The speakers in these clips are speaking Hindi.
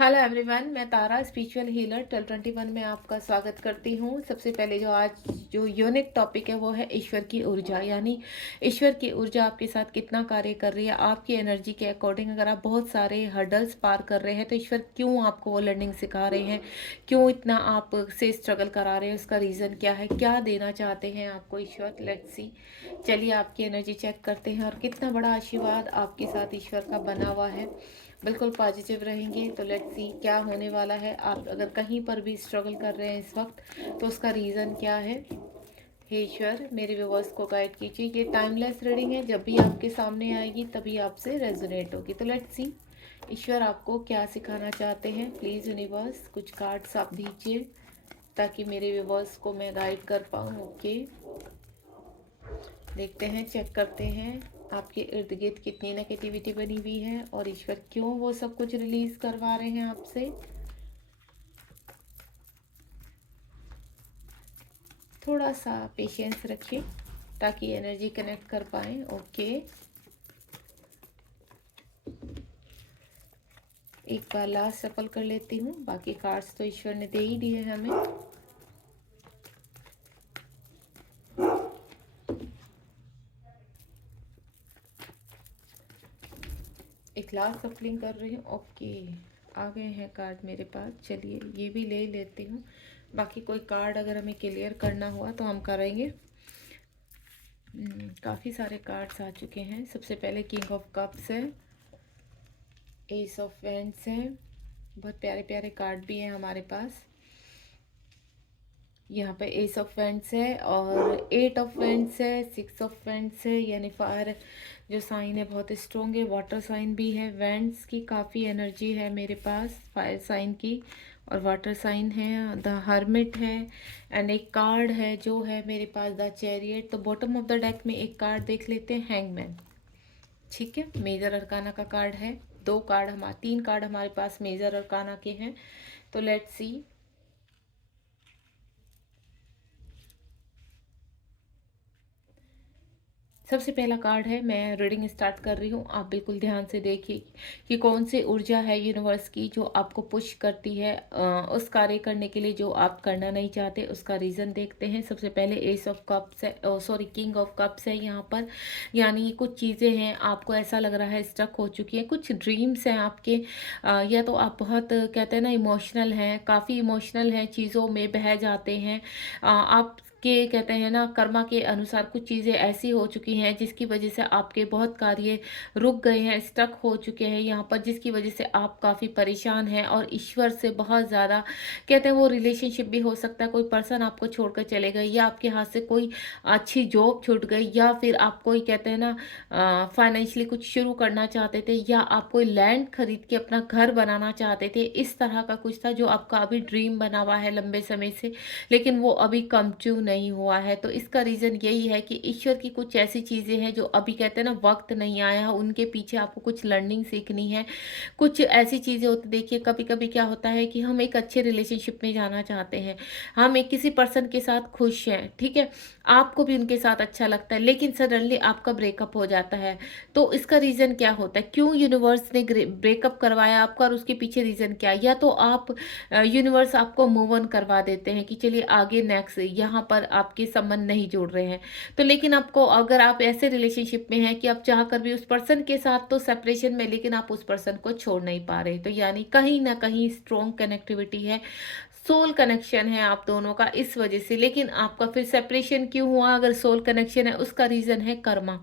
हेलो एवरीवन, मैं तारा स्पिरिचुअल हीलर 1221 में आपका स्वागत करती हूँ। सबसे पहले जो यूनिक टॉपिक है वो है ईश्वर की ऊर्जा। यानी ईश्वर की ऊर्जा आपके साथ कितना कार्य कर रही है, आपकी एनर्जी के अकॉर्डिंग। अगर आप बहुत सारे हर्डल्स पार कर रहे हैं तो ईश्वर क्यों आपको वो लर्निंग सिखा रहे हैं, क्यों इतना आप से स्ट्रगल करा रहे हैं, उसका रीज़न क्या है, क्या देना चाहते हैं आपको ईश्वर। Let's see. चलिए आपकी एनर्जी चेक करते हैं और कितना बड़ा आशीर्वाद आपके साथ ईश्वर का बना हुआ है। बिल्कुल पॉजिटिव रहेंगे तो लेट्स सी क्या होने वाला है। आप अगर कहीं पर भी स्ट्रगल कर रहे हैं इस वक्त तो उसका रीज़न क्या है। हे ईश्वर, मेरे व्यूवर्स को गाइड कीजिए। ये टाइमलेस रीडिंग है, जब भी आपके सामने आएगी तभी आपसे रेजोनेट होगी। तो लेट्स सी ईश्वर आपको क्या सिखाना चाहते हैं। प्लीज़ यूनिवर्स कुछ कार्ड्स आप दीजिए ताकि मेरे व्यूवर्स को मैं गाइड कर पाऊँ। ओके, देखते हैं, चेक करते हैं आपके इर्द गिर्द कितनी नेगेटिविटी बनी हुई है और ईश्वर क्यों वो सब कुछ रिलीज करवा रहे हैं आपसे। थोड़ा सा पेशेंस रखिए ताकि एनर्जी कनेक्ट कर पाए। ओके, एक बार लास्ट सफल कर लेती हूँ, बाकी कार्ड्स तो ईश्वर ने दे ही दिए हैं हमें। एक लास्ट सफलिंग कर रही हूँ। ओके, आ गए हैं कार्ड मेरे पास। चलिए ये भी ले लेती हूँ, बाकी कोई कार्ड अगर हमें क्लियर करना हुआ तो हम करेंगे। काफ़ी सारे कार्ड्स आ चुके हैं। सबसे पहले किंग ऑफ कप्स है, एस ऑफ वैंड्स है, बहुत प्यारे प्यारे कार्ड भी हैं हमारे पास। यहाँ पे एस ऑफ वैंड्स है और एट ऑफ वैंड्स है, सिक्स ऑफ वैंड्स है। यानी फायर जो साइन है बहुत स्ट्रॉन्ग है, वाटर साइन भी है। वैंड्स की काफ़ी एनर्जी है मेरे पास, फायर साइन की, और वाटर साइन है। द हर्मिट है एंड एक कार्ड है जो है मेरे पास द चैरियट। तो बॉटम ऑफ द डेक में एक कार्ड देख लेते हैं, हैंगमैन। ठीक है, मेजर अरकाना का कार्ड है। तीन कार्ड हमारे पास मेजर अरकाना के हैं। तो लेट्स सी। सबसे पहला कार्ड है, मैं रीडिंग स्टार्ट कर रही हूँ, आप बिल्कुल ध्यान से देखिए कि कौन सी ऊर्जा है यूनिवर्स की जो आपको पुश करती है उस कार्य करने के लिए जो आप करना नहीं चाहते। उसका रीज़न देखते हैं। सबसे पहले एस ऑफ कप्स है, सॉरी किंग ऑफ कप्स है यहाँ पर। यानी कुछ चीज़ें हैं, आपको ऐसा लग रहा है स्टक हो चुकी हैं, कुछ ड्रीम्स हैं आपके, या तो आप बहुत कहते हैं ना इमोशनल हैं, काफ़ी इमोशनल हैं, चीज़ों में बह जाते हैं। आप के कहते हैं ना कर्मा के अनुसार कुछ चीज़ें ऐसी हो चुकी हैं जिसकी वजह से आपके बहुत कार्य रुक गए हैं, स्टक हो चुके हैं यहाँ पर, जिसकी वजह से आप काफ़ी परेशान हैं और ईश्वर से बहुत ज़्यादा कहते हैं। वो रिलेशनशिप भी हो सकता है, कोई पर्सन आपको छोड़कर चले गए, या आपके हाथ से कोई अच्छी जॉब छूट गई, या फिर आप कोई कहते हैं ना फाइनेंशियली कुछ शुरू करना चाहते थे, या आप कोई लैंड खरीद के अपना घर बनाना चाहते थे। इस तरह का कुछ था जो आपका अभी ड्रीम बना हुआ है लंबे समय से, लेकिन वो अभी कम ट्रू नहीं हुआ है। तो इसका रीज़न यही है कि ईश्वर की कुछ ऐसी चीज़ें हैं जो अभी कहते हैं ना वक्त नहीं आया है, उनके पीछे आपको कुछ लर्निंग सीखनी है। कुछ ऐसी चीज़ें होती, देखिए कभी कभी क्या होता है कि हम एक अच्छे रिलेशनशिप में जाना चाहते हैं, हम एक किसी पर्सन के साथ खुश हैं, ठीक है, आपको भी उनके साथ अच्छा लगता है, लेकिन सडनली आपका ब्रेकअप हो जाता है। तो इसका रीज़न क्या होता है, क्यों यूनिवर्स ने ब्रेकअप करवाया आपका, और उसके पीछे रीज़न क्या है। या तो आप यूनिवर्स आपको मूव ऑन करवा देते हैं कि चलिए आगे नेक्स्ट, यहाँ पर आपके संबंध नहीं जोड़ रहे हैं। तो लेकिन आपको, अगर आप ऐसे रिलेशनशिप में हैं कि आप चाह कर भी उस पर्सन के साथ तो सेपरेशन में, लेकिन आप उस पर्सन को छोड़ नहीं पा रहे, तो यानी कहीं ना कहीं स्ट्रॉन्ग कनेक्टिविटी है, सोल कनेक्शन है आप दोनों का इस वजह से। लेकिन आपका फिर सेपरेशन क्यों हुआ, अगर सोल कनेक्शन है, उसका रीज़न है कर्मा।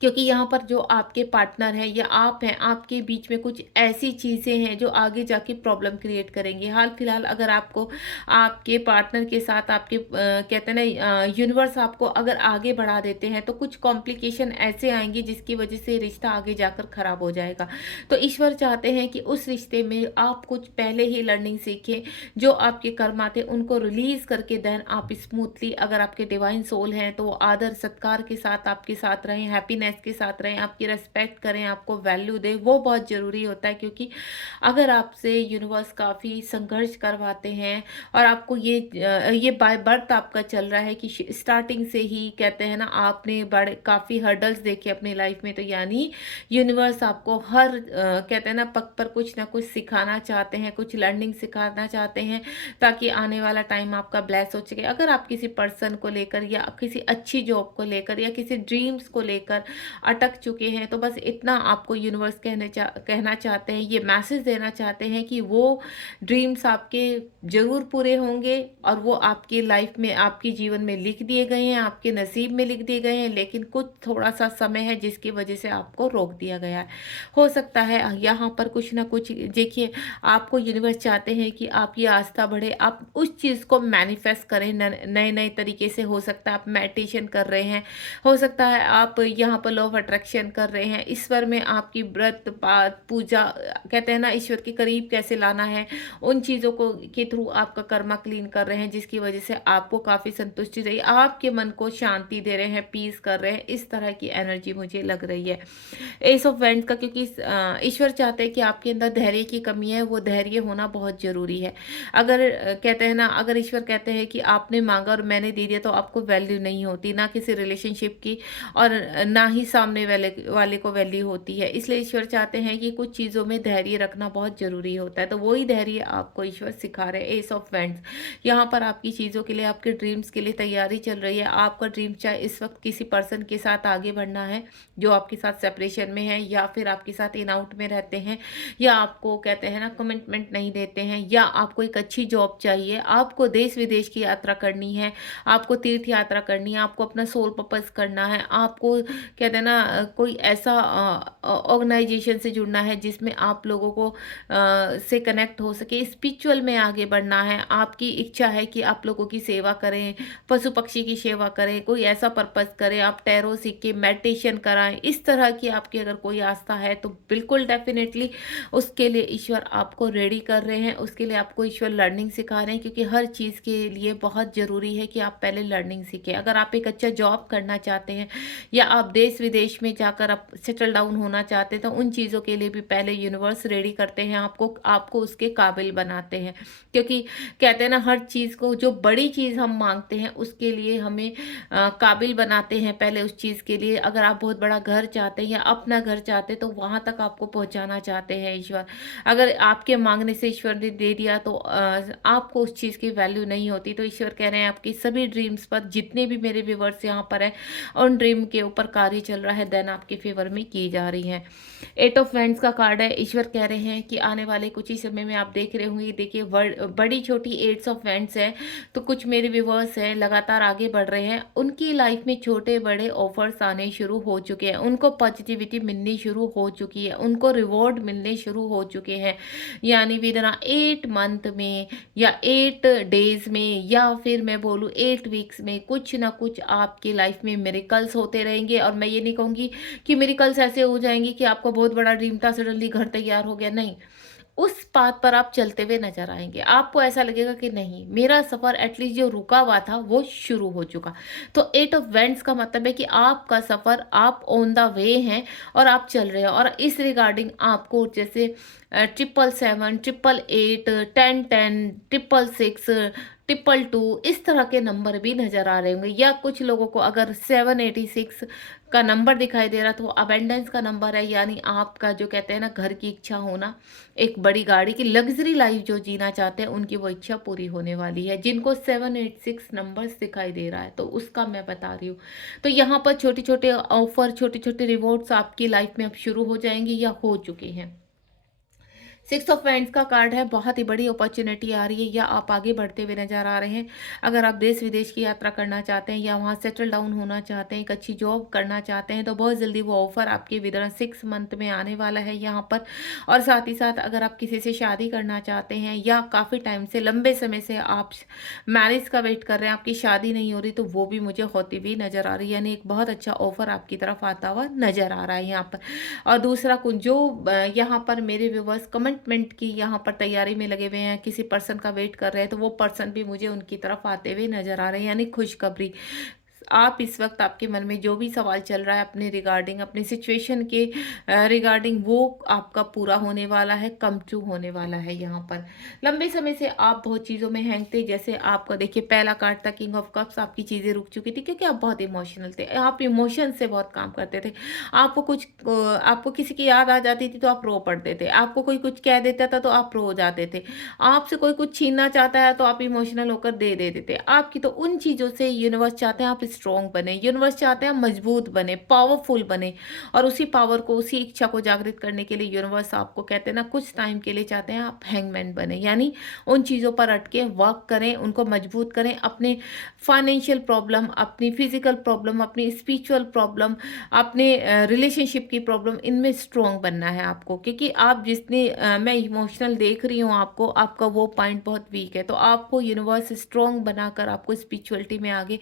क्योंकि यहाँ पर जो आपके पार्टनर हैं या आप हैं, आपके बीच में कुछ ऐसी चीज़ें हैं जो आगे जाके प्रॉब्लम क्रिएट करेंगी। हाल फिलहाल अगर आपको आपके पार्टनर के साथ आपके कहते हैं ना यूनिवर्स आपको अगर आगे बढ़ा देते हैं तो कुछ कॉम्प्लिकेशन ऐसे आएंगे जिसकी वजह से रिश्ता आगे जाकर खराब हो जाएगा। तो ईश्वर चाहते हैं कि उस रिश्ते में आप कुछ पहले ही लर्निंग सीखें, जो आपके कर्मा थे उनको रिलीज करके देन आप स्मूथली, अगर आपके डिवाइन सोल हैं तो वो आदर सत्कार के साथ आपके साथ रहें, हैप्पीनेस के साथ रहें, आपकी रिस्पेक्ट करें, आपको वैल्यू दें, वो बहुत ज़रूरी होता है। क्योंकि अगर आपसे यूनिवर्स काफ़ी संघर्ष करवाते हैं और आपको ये बाय बर्थ आपका चल रहा है कि स्टार्टिंग से ही कहते हैं ना, आपने बड़े काफ़ी हर्डल्स देखे अपनी लाइफ में, तो यानी यूनिवर्स आपको हर कहते हैं ना पग पर कुछ ना कुछ सिखाना चाहते हैं, कुछ लर्निंग सिखाना चाहते हैं, ताकि आने वाला टाइम आपका ब्लेस हो सके। अगर आप किसी पर्सन को लेकर या किसी अच्छी जॉब को लेकर या किसी ड्रीम्स को लेकर अटक चुके हैं, तो बस इतना आपको यूनिवर्स कहना चाहते हैं, ये मैसेज देना चाहते हैं कि वो ड्रीम्स आपके ज़रूर पूरे होंगे और वो आपकी लाइफ में, आपके जीवन में लिख दिए गए हैं, आपके नसीब में लिख दिए गए हैं, लेकिन कुछ थोड़ा सा समय है जिसकी वजह से आपको रोक दिया गया है। हो सकता है यहाँ पर कुछ ना कुछ देखिए, आपको यूनिवर्स चाहते हैं कि आपकी आस्था बढ़े, आप उस चीज़ को मैनिफेस्ट करें नए नए तरीके से। हो सकता है आप मेडिटेशन कर रहे हैं, हो सकता है आप यहाँ पर लॉ ऑफ अट्रैक्शन कर रहे हैं, ईश्वर में आपकी व्रत पाठ पूजा, कहते हैं ना ईश्वर के करीब कैसे लाना है, उन चीज़ों को के थ्रू आपका कर्मा क्लीन कर रहे हैं, जिसकी वजह से आपको काफ़ी संतुष्टि रही, आपके मन को शांति दे रहे हैं, पीस कर रहे हैं। इस तरह की एनर्जी मुझे लग रही है एस ऑफ वैंड्स का। क्योंकि ईश्वर चाहते हैं कि आपके अंदर धैर्य की कमी है, वो धैर्य होना बहुत ज़रूरी है। अगर कहते हैं ना, अगर ईश्वर कहते हैं कि आपने मांगा और मैंने दे दिया, तो आपको वैल्यू नहीं होती, ना किसी रिलेशनशिप की और ना ही सामने वाले को वैल्यू होती है। इसलिए ईश्वर चाहते हैं कि कुछ चीज़ों में धैर्य रखना बहुत ज़रूरी होता है, तो वही धैर्य आपको ईश्वर सिखा रहे हैं। एस ऑफ वैंड्स यहाँ पर आपकी चीज़ों के लिए, आपके ड्रीम्स के लिए तैयारी चल रही है। आपका ड्रीम चाहे इस वक्त किसी पर्सन के साथ आगे बढ़ना है जो आपके साथ सेपरेशन में है, या फिर आपके साथ इन आउट में रहते हैं, या आपको कहते हैं ना कमिटमेंट नहीं देते हैं, या आपको एक अच्छी जॉब चाहिए, आपको देश विदेश की यात्रा करनी है, आपको तीर्थ यात्रा करनी है, आपको अपना सोल पर्पस करना है, आपको कहते हैं ना कोई ऐसा ऑर्गेनाइजेशन से जुड़ना है जिसमें आप लोगों को से कनेक्ट हो सके, स्पिरिचुअल में आगे बढ़ना है, आपकी इच्छा है कि आप लोगों की सेवा करें, पशु पक्षी की सेवा करें, कोई ऐसा पर्पस करें, आप टैरो सीख के मेडिटेशन कराएं, इस तरह की आपकी अगर कोई आस्था है तो बिल्कुल डेफिनेटली उसके लिए ईश्वर आपको रेडी कर रहे हैं, उसके लिए आपको ईश्वर लर्निंग सिखा रहे हैं। क्योंकि हर चीज़ के लिए बहुत ज़रूरी है कि आप पहले लर्निंग सीखें। अगर आप एक अच्छा जॉब करना चाहते हैं या आप देश विदेश में जाकर आप सेटल डाउन होना चाहते हैं, तो उन चीज़ों के लिए भी पहले यूनिवर्स रेडी करते हैं, आपको उसके काबिल बनाते हैं। क्योंकि कहते हैं ना, हर चीज़ को, जो बड़ी चीज़ हम मांगते हैं उसके लिए हमें काबिल बनाते हैं पहले उस चीज़ के लिए। अगर आप बहुत बड़ा घर चाहते हैं या अपना घर चाहते हैं, तो वहाँ तक आपको पहुँचाना चाहते हैं ईश्वर। अगर आपके मांगने से ईश्वर ने दे दिया तो आपको उस चीज़ की वैल्यू नहीं होती। तो ईश्वर कह रहे हैं आपकी सभी ड्रीम्स पर, जितने भी मेरे व्यूवर्स यहाँ पर हैं, उन ड्रीम के ऊपर कार्य चल रहा है, देन आपके फेवर में की जा रही है। एट ऑफ वैंड्स का कार्ड है। ईश्वर कह रहे हैं कि आने वाले कुछ ही समय में आप देख रहे होंगे, देखिए बड़ी छोटी एट्स ऑफ वैंड्स है, तो कुछ मेरे व्यूवर्स हैं लगातार आगे बढ़ रहे हैं, उनकी लाइफ में छोटे बड़े ऑफर्स आने शुरू हो चुके हैं, उनको पॉजिटिविटी मिलनी शुरू हो चुकी है, उनको रिवॉर्ड मिलने शुरू हो चुके हैं। यानी विद इन 8 मंथ में या 8 डेज में या फिर मैं बोलूँ 8 वीक्स में कुछ ना कुछ आपकी लाइफ में मिरेकल्स होते रहेंगे। और मैं ये नहीं कहूँगी कि मिरेकल्स ऐसे हो जाएंगे कि आपको बहुत बड़ा ड्रीम था, सडनली घर तैयार हो गया, नहीं। उस पाथ पर आप चलते हुए नजर आएंगे, आपको ऐसा लगेगा कि नहीं, मेरा सफ़र एटलीस्ट जो रुका हुआ था वो शुरू हो चुका। तो एट ऑफ वेंट्स का मतलब है कि आपका सफ़र, आप ऑन द वे हैं और आप चल रहे हैं। और इस रिगार्डिंग आपको जैसे 777, 888, 1010, 666, 222 इस तरह के नंबर भी नज़र आ रहे होंगे। या कुछ लोगों को अगर 786 का नंबर दिखाई दे रहा तो वो अबेंडेंस का नंबर है, यानी आपका जो कहते हैं ना घर की इच्छा होना, एक बड़ी गाड़ी की लग्जरी लाइफ जो जीना चाहते हैं उनकी वो इच्छा पूरी होने वाली है। जिनको 786 नंबर्स दिखाई दे रहा है तो उसका मैं बता रही हूँ। तो यहाँ पर छोटे छोटे ऑफर, छोटे छोटे रिवॉर्ड्स आपकी लाइफ में अब शुरू हो जाएंगे या हो चुके हैं। 6 ऑफ वैंड्स का कार्ड है, बहुत ही बड़ी अपॉर्चुनिटी आ रही है या आप आगे बढ़ते हुए नजर आ रहे हैं। अगर आप देश विदेश की यात्रा करना चाहते हैं या वहाँ सेटल डाउन होना चाहते हैं, एक अच्छी जॉब करना चाहते हैं, तो बहुत जल्दी वो ऑफर आपके विद इन 6 मंथ में आने वाला है यहाँ पर। और साथ ही साथ अगर आप किसी से शादी करना चाहते हैं या काफ़ी टाइम से, लंबे समय से आप मैरिज का वेट कर रहे हैं, आपकी शादी नहीं हो रही, तो वो भी मुझे होती हुई नजर आ रही है। यानी एक बहुत अच्छा ऑफर आपकी तरफ आता हुआ नजर आ रहा है यहाँ पर। और दूसरा कुछ जो यहाँ पर मेरे व्यूवर्स कमिटमेंट की यहाँ पर तैयारी में लगे हुए हैं, किसी पर्सन का वेट कर रहे हैं, तो वो पर्सन भी मुझे उनकी तरफ आते हुए नजर आ रहे हैं। यानी खुशखबरी, आप इस वक्त आपके मन में जो भी सवाल चल रहा है अपने रिगार्डिंग, अपने सिचुएशन के रिगार्डिंग, वो आपका पूरा होने वाला है, कम ट्रू होने वाला है। यहाँ पर लंबे समय से आप बहुत चीज़ों में हैंग थे। जैसे आपका देखिए पहला कार्ड था किंग ऑफ कप्स, आपकी चीज़ें रुक चुकी थी क्योंकि आप बहुत इमोशनल थे, आप इमोशन से बहुत काम करते थे। आपको किसी की याद आ जाती थी तो आप रो पड़ते थे, आपको कोई कुछ कह देता था तो आप रो जाते थे, आपसे कोई कुछ छीनना चाहता है तो आप इमोशनल होकर दे देते थे। आपकी तो उन चीज़ों से यूनिवर्स चाहते हैं आप स्ट्रॉन्ग बने, यूनिवर्स चाहते हैं आप मजबूत बने, पावरफुल बने, और उसी पावर को, उसी इच्छा को जागृत करने के लिए यूनिवर्स आपको कहते हैं ना कुछ टाइम के लिए चाहते हैं आप हैंगमैन बने, यानी उन चीज़ों पर अटके वर्क करें, उनको मजबूत करें। अपने फाइनेंशियल प्रॉब्लम, अपनी फिजिकल प्रॉब्लम, अपनी स्पिरिचुअल प्रॉब्लम, अपने रिलेशनशिप की प्रॉब्लम, इनमें स्ट्रॉन्ग बनना है आपको, क्योंकि आप जितने मैं इमोशनल देख रही हूँ आपको, आपका वो पॉइंट बहुत वीक है। तो आपको यूनिवर्स स्ट्रॉन्ग बनाकर आपको स्पिरिचुअलिटी में आगे,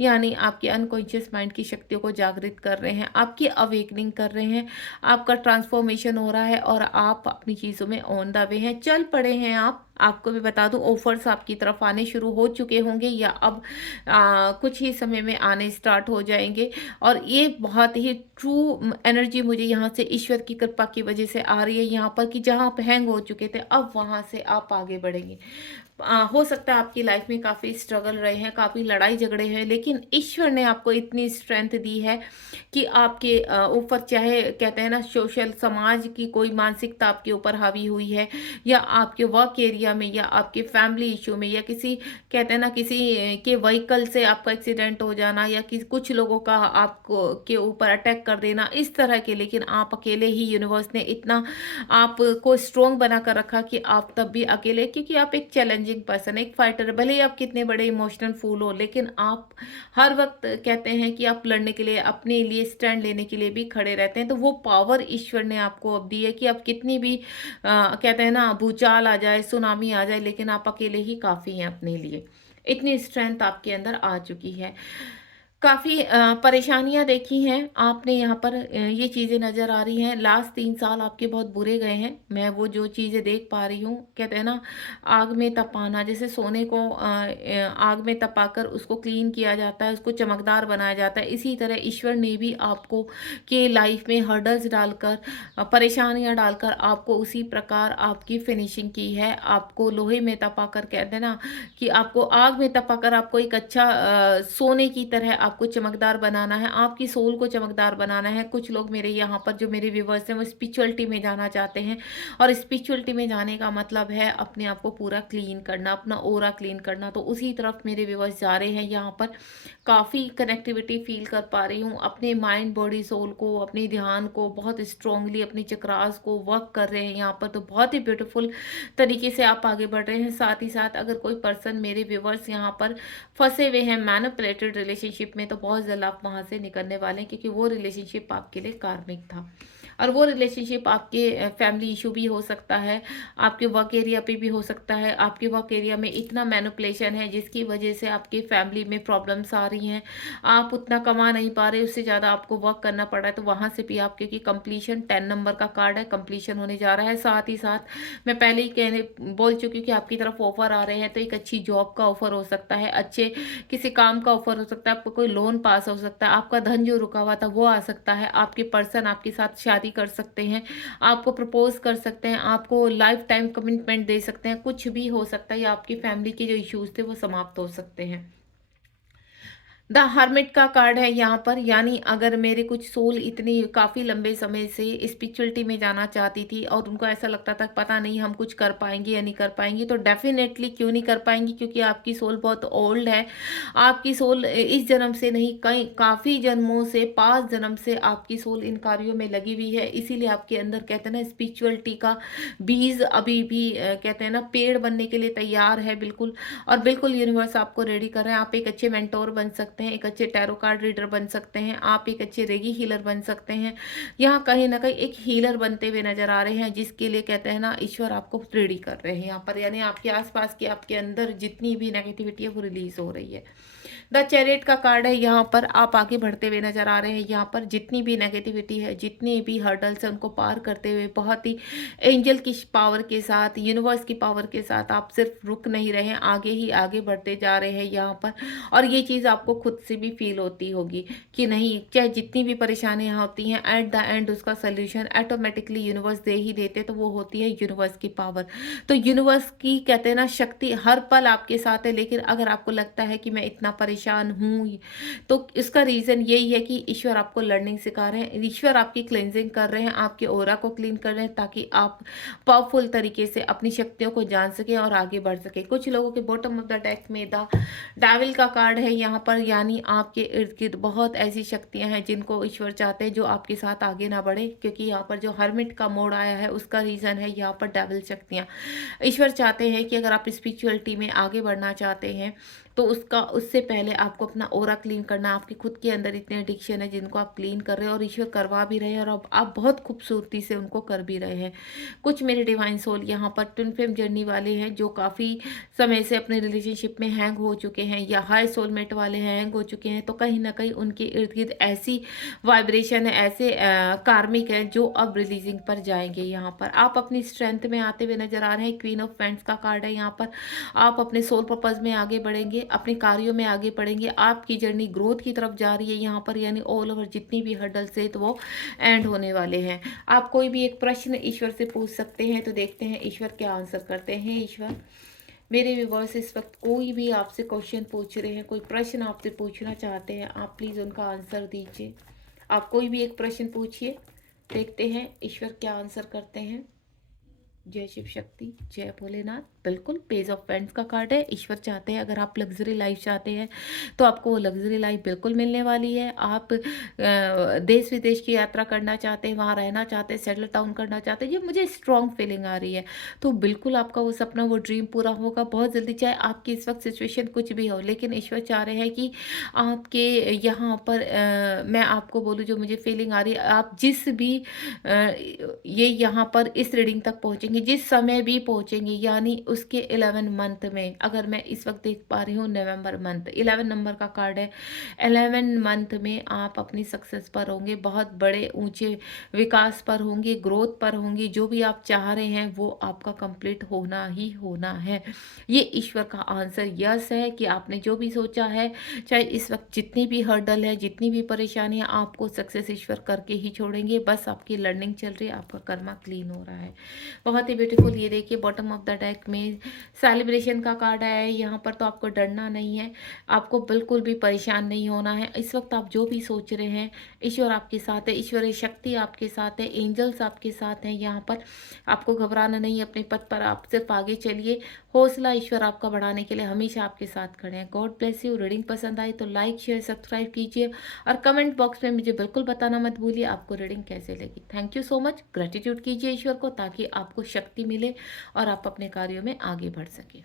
यानी आपके अनकॉन्शियस माइंड की शक्तियों को जागृत कर रहे हैं, आपकी अवेकनिंग कर रहे हैं, आपका ट्रांसफॉर्मेशन हो रहा है और आप अपनी चीज़ों में ऑन द वे हैं, चल पड़े हैं आप। आपको भी बता दूं ऑफर्स आपकी तरफ आने शुरू हो चुके होंगे या अब कुछ ही समय में आने स्टार्ट हो जाएंगे, और ये बहुत ही ट्रू एनर्जी मुझे यहाँ से ईश्वर की कृपा की वजह से आ रही है यहाँ पर, कि जहाँ आप हैंग हो चुके थे अब वहाँ से आप आगे बढ़ेंगे। हो सकता है आपकी लाइफ में काफ़ी स्ट्रगल रहे हैं, काफ़ी लड़ाई झगड़े हैं, लेकिन ईश्वर ने आपको इतनी स्ट्रेंथ दी है कि आपके ऊपर, चाहे कहते हैं ना सोशल समाज की कोई मानसिकता आपके ऊपर हावी हुई है, या आपके वर्क एरिया में, या आपके फैमिली इशू में, या किसी कहते हैं ना किसी के व्हीकल से आपका एक्सीडेंट हो जाना, या कुछ लोगों का आपको के ऊपर अटैक कर देना, इस तरह के, लेकिन आप अकेले ही, यूनिवर्स ने इतना आपको स्ट्रोंग बना कर रखा कि आप तब भी अकेले, क्योंकि आप एक चैलेंजिंग पर्सन, एक फाइटर, भले ही आप कितने बड़े इमोशनल फूल हो, लेकिन आप हर वक्त कहते हैं कि आप लड़ने के लिए, अपने लिए स्टैंड लेने के लिए भी खड़े रहते हैं। तो वो पावर ईश्वर ने आपको अब दी है कि आप कितनी भी कहते हैं ना भूचाल आ जाए, सुनामी आ जाए, लेकिन आप अकेले ही काफ़ी हैं अपने लिए। इतनी स्ट्रेंथ आपके अंदर आ चुकी है। काफ़ी परेशानियाँ देखी हैं आपने यहाँ पर, ये चीज़ें नज़र आ रही हैं। लास्ट 3 साल आपके बहुत बुरे गए हैं। मैं वो जो चीज़ें देख पा रही हूँ, कहते हैं ना आग में तपाना, जैसे सोने को आग में तपाकर उसको क्लीन किया जाता है, उसको चमकदार बनाया जाता है, इसी तरह ईश्वर ने भी आपको के लाइफ में हर्डल्स डालकर, परेशानियाँ डालकर आपको उसी प्रकार आपकी फिनिशिंग की है। आपको लोहे में तपाकर, कहते हैं ना कि आपको आग में तपाकर आपको एक अच्छा सोने की तरह आपको चमकदार बनाना है, आपकी सोल को चमकदार बनाना है। कुछ लोग मेरे यहाँ पर जो मेरे व्यूवर्स हैं वो स्पिरिचुअलिटी में जाना चाहते हैं, और स्पिरिचुअलिटी में जाने का मतलब है अपने आप को पूरा क्लीन करना, अपना ओरा क्लीन करना। तो उसी तरफ मेरे व्यूवर्स जा रहे हैं यहाँ पर। काफ़ी कनेक्टिविटी फील कर पा रही हूँ, अपने माइंड बॉडी सोल को, अपने ध्यान को बहुत स्ट्रांगली, अपने चक्रास को वर्क कर रहे हैं यहाँ पर। तो बहुत ही ब्यूटीफुल तरीके से आप आगे बढ़ रहे हैं। साथ ही साथ अगर कोई पर्सन, मेरे व्यूवर्स यहाँ पर फंसे हुए हैं मैनिपुलेटेड रिलेशनशिप में, तो बहुत जल्द आप वहाँ से निकलने वाले हैं, क्योंकि वो रिलेशनशिप आपके लिए कार्मिक था, और वो रिलेशनशिप आपके फैमिली इशू भी हो सकता है, आपके वर्क एरिया पे भी हो सकता है। आपके वर्क एरिया में इतना मैनिपुलेशन है जिसकी वजह से आपके फैमिली में प्रॉब्लम्स आ रही हैं, आप उतना कमा नहीं पा रहे, उससे ज़्यादा आपको वर्क करना पड़ रहा है। तो वहाँ से भी आप, क्योंकि कंप्लीशन 10 नंबर का कार्ड है, कंप्लीशन होने जा रहा है। साथ ही साथ मैं पहले ही बोल चुकी हूँ कि आपकी तरफ ऑफर आ रहे हैं, तो एक अच्छी जॉब का ऑफर हो सकता है, अच्छे किसी काम का ऑफर हो सकता है, आपको कोई लोन पास हो सकता है, आपका धन जो रुका हुआ था वो आ सकता है, आपके पर्सन आपके साथ शादी कर सकते हैं, आपको प्रपोज कर सकते हैं, आपको लाइफ टाइम कमिटमेंट दे सकते हैं, कुछ भी हो सकता है, या आपकी फैमिली के जो इश्यूज थे वो समाप्त हो सकते हैं। द हर्मिट का कार्ड है यहाँ पर, यानी अगर मेरे कुछ सोल इतनी काफ़ी लंबे समय से स्पिरिचुअलिटी में जाना चाहती थी और उनको ऐसा लगता था पता नहीं हम कुछ कर पाएंगे या नहीं कर पाएंगे, तो डेफिनेटली क्यों नहीं कर पाएंगी, क्योंकि आपकी सोल बहुत ओल्ड है। आपकी सोल इस जन्म से नहीं, कई काफ़ी जन्मों से, 5 जन्म से आपकी सोल इन कार्यों में लगी हुई है। इसीलिए आपके अंदर, कहते हैं ना, स्पिरिचुअलिटी का बीज अभी भी कहते हैं ना पेड़ बनने के लिए तैयार है, बिल्कुल। और बिल्कुल यूनिवर्स आपको रेडी कर रहे हैं। आप एक अच्छे मेंटोर बन सकते हैं, एक अच्छे टैरो कार्ड रीडर बन सकते हैं, आप एक अच्छे रेगी हीलर बन सकते हैं। यहाँ कहीं ना कहीं एक हीलर बनते हुए नजर आ रहे हैं, जिसके लिए कहते हैं ना ईश्वर आपको रेडी कर रहे हैं यहाँ पर, यानी आपके आसपास की, आपके अंदर जितनी भी नेगेटिविटी है वो रिलीज हो रही है। द चैरियट का कार्ड है, यहाँ पर आप आगे बढ़ते हुए नज़र आ रहे हैं। यहाँ पर जितनी भी नेगेटिविटी है, जितने भी हर्डल्स हैं, उनको पार करते हुए बहुत ही एंजल की पावर के साथ, यूनिवर्स की पावर के साथ आप सिर्फ रुक नहीं रहे हैं, आगे ही आगे बढ़ते जा रहे हैं यहाँ पर। और ये चीज़ आपको खुद से भी फील होती होगी कि नहीं, चाहे जितनी भी परेशानियाँ होती हैं, एट द एंड उसका सोल्यूशन ऑटोमेटिकली यूनिवर्स दे ही देते, तो वो होती है यूनिवर्स की पावर। तो यूनिवर्स की कहते हैं ना शक्ति हर पल आपके साथ है। लेकिन अगर आपको लगता है कि मैं इतना परेशान हूँ, तो इसका रीज़न यही है कि ईश्वर आपको लर्निंग सिखा रहे हैं, ईश्वर आपकी क्लेंजिंग कर रहे हैं, आपके ऑरा को क्लीन कर रहे हैं, ताकि आप पावरफुल तरीके से अपनी शक्तियों को जान सकें और आगे बढ़ सकें। कुछ लोगों के बॉटम ऑफ द डेक में द डेविल का कार्ड है यहाँ पर, यानी आपके इर्द गिर्द बहुत ऐसी शक्तियाँ हैं जिनको ईश्वर चाहते हैं जो आपके साथ आगे ना बढ़े, क्योंकि यहाँ पर जो हर्मिट का मोड़ आया है उसका रीज़न है यहाँ पर डेविल शक्तियाँ। ईश्वर चाहते हैं कि अगर आप स्पिरिचुअलिटी में आगे बढ़ना चाहते हैं, तो उससे पहले आपको अपना ऑरा क्लीन करना। आपके खुद के अंदर इतने एडिक्शन है जिनको आप क्लीन कर रहे हैं, और ईश्वर करवा भी रहे हैं, और अब आप बहुत खूबसूरती से उनको कर भी रहे हैं। कुछ मेरे डिवाइन सोल यहाँ पर ट्विन फ्लेम जर्नी वाले हैं जो काफ़ी समय से अपने रिलेशनशिप में हैंग हो चुके हैं, या हाई सोलमेट वाले हैंग हो चुके हैं, तो कहीं ना कहीं उनके इर्द गिर्द ऐसी वाइब्रेशन है, ऐसे कार्मिक है जो अब रिलीजिंग पर जाएंगे। यहाँ पर आप अपनी स्ट्रेंथ में आते हुए नजर आ रहे हैं। क्वीन ऑफ पेंट्स का कार्ड है यहाँ पर। आप अपने सोल पर्पज में आगे बढ़ेंगे, अपने कार्यों में आगे बढ़ेंगे, आपकी जर्नी ग्रोथ की तरफ जा रही है यहाँ पर, यानी ऑल ओवर जितनी भी हर्डल्स है तो वो एंड होने वाले हैं। आप कोई भी एक प्रश्न ईश्वर से पूछ सकते हैं, तो देखते हैं ईश्वर क्या आंसर करते हैं। ईश्वर, मेरे व्यूअर्स इस वक्त कोई भी आपसे क्वेश्चन पूछ रहे हैं, कोई प्रश्न आपसे पूछना चाहते हैं, आप प्लीज़ उनका आंसर दीजिए। आप कोई भी एक प्रश्न पूछिए, देखते हैं ईश्वर क्या आंसर करते हैं। जय शिव शक्ति, जय भोलेनाथ। बिल्कुल, पेज ऑफ पेंट्स का कार्ड है। ईश्वर चाहते हैं अगर आप लग्जरी लाइफ चाहते हैं तो आपको वो लग्जरी लाइफ बिल्कुल मिलने वाली है। आप देश विदेश की यात्रा करना चाहते हैं, वहाँ रहना चाहते हैं, सेटल डाउन करना चाहते हैं, ये मुझे स्ट्रॉन्ग फीलिंग आ रही है, तो बिल्कुल आपका वो सपना, वो ड्रीम पूरा होगा बहुत जल्दी। चाहे आपकी इस वक्त सिचुएशन कुछ भी हो, लेकिन ईश्वर चाह रहे हैं कि आपके यहाँ पर मैं आपको बोलूँ जो मुझे फीलिंग आ रही है, आप जिस भी ये यहाँ पर इस रीडिंग तक पहुँचेंगे, जिस समय भी पहुँचेंगे, यानी उसके 11 मंथ में, अगर मैं इस वक्त देख पा रही हूँ नवंबर मंथ, 11 नंबर का कार्ड है, 11 मंथ में आप अपनी सक्सेस पर होंगे, बहुत बड़े ऊंचे विकास पर होंगे, ग्रोथ पर होंगे। जो भी आप चाह रहे हैं वो आपका कंप्लीट होना ही होना है। ये ईश्वर का आंसर यस है कि आपने जो भी सोचा है, चाहे इस वक्त जितनी भी हर्डल है, जितनी भी परेशानियां, आपको सक्सेस ईश्वर करके ही छोड़ेंगे। बस आपकी लर्निंग चल रही है, आपका कर्मा क्लीन हो रहा है। बहुत ही ब्यूटीफुल। ये देखिए बॉटम ऑफ द डेक में सेलिब्रेशन का कार्ड आया है यहाँ पर, तो आपको डरना नहीं है, आपको बिल्कुल भी परेशान नहीं होना है। इस वक्त आप जो भी सोच रहे हैं, ईश्वर आपके साथ है, ईश्वरीय शक्ति आपके साथ है, एंजल्स आपके साथ हैं यहाँ पर। आपको घबराना नहीं, अपने पथ पर आप सिर्फ आगे चलिए। हौसला ईश्वर आपका बढ़ाने के लिए हमेशा आपके साथ खड़े हैं। God bless you. रीडिंग पसंद आई तो लाइक शेयर सब्सक्राइब कीजिए, और कमेंट बॉक्स में मुझे बिल्कुल बताना मत भूलिए आपको रीडिंग कैसे लगी। Thank you so much. Gratitude कीजिए ईश्वर को, ताकि आपको शक्ति मिले और आप अपने कार्यों में आगे बढ़ सकें।